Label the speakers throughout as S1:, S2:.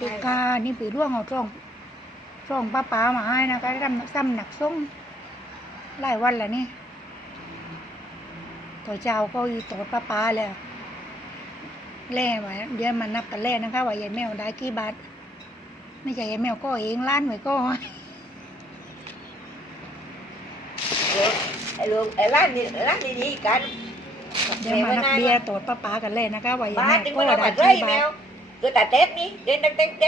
S1: ติกานี่ปีร่วงเอาตรงตรงป้าป๋ามาให้นะคะทำซ้ำหนักส่งหลายวันแล้วนี่ตัวเจ้าก็อีตัวป้าป๋าแล้วแล่ไว้เดี๋ยวมันนับกันแล่นะคะว่ายายแมวได้กี่บาทไม่ใช่ยายแมวก็เองล้านไว้ก็
S2: ไอ้ลูกไอ้ร้านนี่ร้านนี่ดีกัน
S1: เดี๋ยวมานับเบียร์ตัวป้าป๋ากันแล่นะคะว่ายาย
S2: บ้า
S1: แม
S2: น
S1: ว
S2: ที่
S1: ก็
S2: มันเอา
S1: ได้
S2: มาด้วย
S1: กี่
S2: แม
S1: บาท
S2: ว คือแต่เต็นี่เดินเต็ดเต็ดเด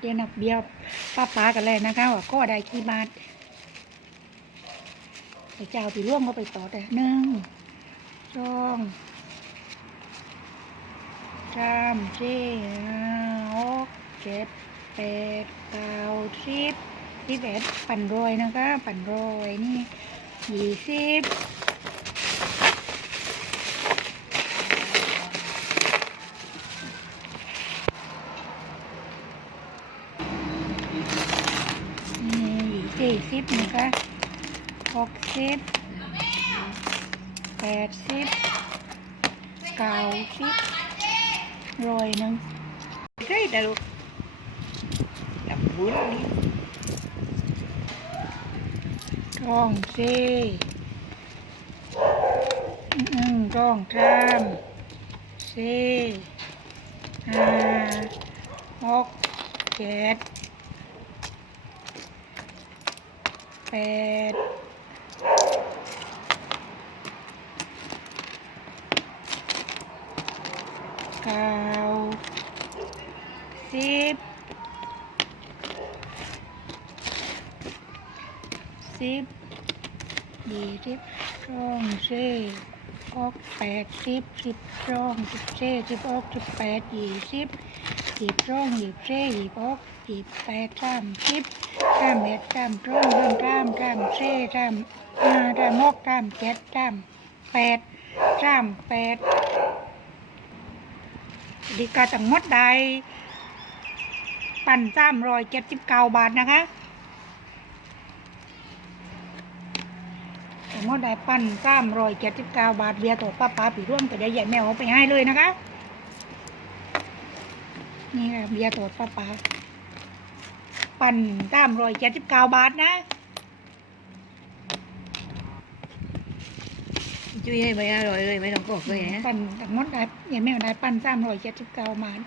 S1: เดี๋ยวนับเบียร์ป้าป๋ากันแล่นะคะว่าก็ได้กี่บาทไอ้เจ้าตีร่วงก็ไปต่อแต่หนึ่งสองสามสี่ห้าหกเจ็ดแปดเก้าสิบสิบเอ็ดปั่นโรยนะคะ ปั่นโรยนี่ยี่สิบนี่ สี่สิบนะคะหกสิบแปดสิบเก้าสิบโรยหนึ่ง
S2: ใช่แต่ลูกดับบุญนี่
S1: ร่องเซหนึ่งร่องทามเซห้าหกเจ็ด แปดเก้าสิบสิบยี่สิบสองสี่ออกแปดสิบสิบสองสิบสี่สิบออกสิบแปดยี่สิบ ยี่สิบสองยี่สิบสี่ยี่สิบออกยี่สิบแปดสามสิบสามเอ็ดสามสองสามสามสามสี่สามห้าสามหกสามเจ็ดสามแปดสามแปดดีกาจังหมดได้ปั่นสามร้อยเจ็ดสิบเก้าบาทนะคะแต่หมดได้ปั้นสามร้อยเจ็ดสิบเก้าบาทเบียร์ตัวป้าป้าปีร่วมแต่เดี๋ยวใหญ่แมวเอาไปให้เลยนะคะ นี่ค่ะเบียร์ตัวป้าป้าปั้นสามร้อยเจ็ดสิบเก้าบาทนะ
S2: ช่วยให้ไม่อร่อยเลยไม่ต้องกอกเลยนะ
S1: ปั้นแต่หมดได้ใหญ่แมวได้ปั้นสามร้อยเจ็ดสิบเก้าบาท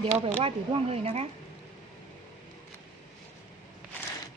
S1: เดี๋ยวเอาไปว่าตีร่วงเลยนะคะ